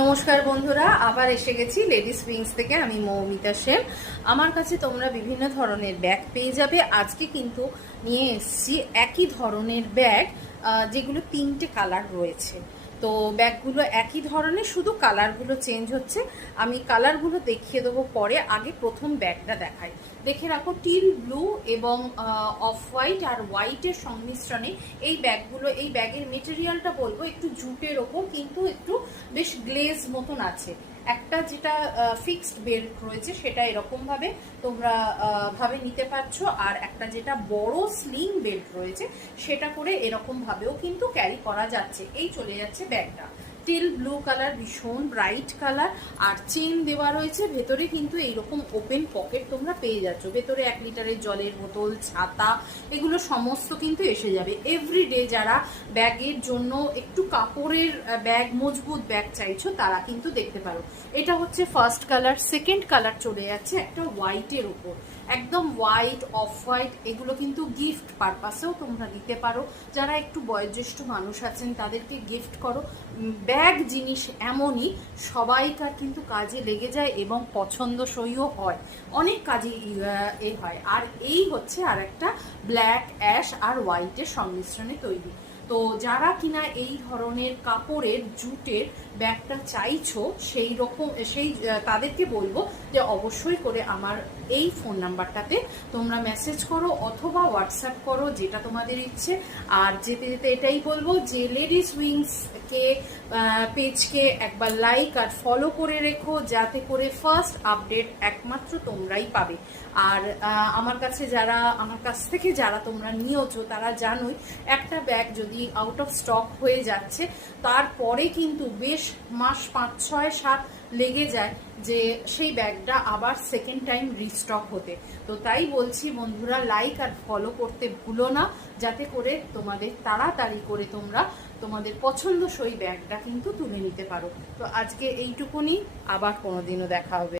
নমস্কার বন্ধুরা, আবার এসে গেছি লেডিস উইংস থেকে। আমি মৌমিতা সেন। আমার কাছে তোমরা বিভিন্ন ধরনের ব্যাগ পেয়ে যাবে। আজকে কিন্তু নিয়ে এসেছি একই ধরনের ব্যাগ, যেগুলো 3টে কালার রয়েছে। তো ব্যাগগুলো একই ধরনের, শুধু কালারগুলো চেঞ্জ হচ্ছে। আমি কালারগুলো দেখিয়ে দেবো পরে, আগে প্রথম ব্যাগটা দেখাই। দেখে রাখো, টিল ব্লু এবং অফ হোয়াইট আর হোয়াইটের সংমিশ্রণে এই ব্যাগগুলো। এই ব্যাগের মেটেরিয়ালটা বলবো একটু জুটের ওপর, কিন্তু একটু বেশ গ্লেজ মতন আছে। একটা যেটা ফিক্সড বেল্ট রয়েছে সেটা এরকম ভাবে তোমরা ভাবে নিতে পারছো, আর একটা যেটা বড় স্লিং বেল্ট রয়েছে সেটা করে এরকম ভাবেও কিন্তু ক্যারি করা যাচ্ছে। এই চলে যাচ্ছে ব্যাগটা। টিল ব্লু কালার, ভীষণ ব্রাইট কালার, আর চেন দেওয়া রয়েছে। ভেতরে কিন্তু এইরকম ওপেন পকেট তোমরা পেয়ে যাচ্ছ। ভেতরে 1 লিটারের জলের বোতল, ছাতা, এগুলো সমস্ত কিন্তু এসে যাবে। এভরিডে যারা ব্যাগের জন্য একটু কাপড়ের ব্যাগ, মজবুত ব্যাগ চাইছো তারা কিন্তু দেখতে পারো। এটা হচ্ছে ফার্স্ট কালার। সেকেন্ড কালার চলে যাচ্ছে একটা হোয়াইটের উপর, একদম হোয়াইট, অফ হোয়াইট। এগুলো কিন্তু গিফট পারপাসেও তোমরা দিতে পারো। যারা একটু বয়োজ্যেষ্ঠ মানুষ আছেন তাদেরকে গিফট করো। ব্যাগ জিনিস এমনই, সবাইকার কিন্তু কাজে লেগে যায় এবং পছন্দসইও হয়, অনেক কাজে হয়। আর এই হচ্ছে আর একটা ব্ল্যাক, অ্যাশ আর হোয়াইটের সংমিশ্রণে তৈরি। তো যারা কিনা এই ধরনের কাপড়ের, জুটের ব্যাগটা চাইছো সেই তাদেরকে বলবো যে অবশ্যই করে আমার এই ফোন নাম্বারটাতে তোমরা মেসেজ করো অথবা হোয়াটসঅ্যাপ করো, যেটা তোমাদের ইচ্ছে। আর যেতে যেতে এটাই বলবো যে লেডিস উইংস পেজকে একবার লাইক আর ফলো করে রেখো, যাতে করে ফার্স্ট আপডেট একমাত্র তোমরাই পাবে। আর আমার কাছ থেকে যারা তোমরা নিয়েছো তারা জানোই, একটা ব্যাগ যদি আউট অফ স্টক হয়ে যাচ্ছে তারপরে কিন্তু বেশ মাস 5, 6, 7 লেগে যায় যে সেই ব্যাগটা আবার সেকেন্ড টাইম রিস্টক হতে। তো তাই বলছি বন্ধুরা, লাইক আর ফলো করতে ভুলো না, যাতে করে তোমাদের তাড়াতাড়ি করে তোমরা তোমাদের পছন্দসই ব্যাগটা কিন্তু তুলে নিতে পারো। তো আজকে এইটুকুনি, আবার কোনোদিনও দেখা হবে।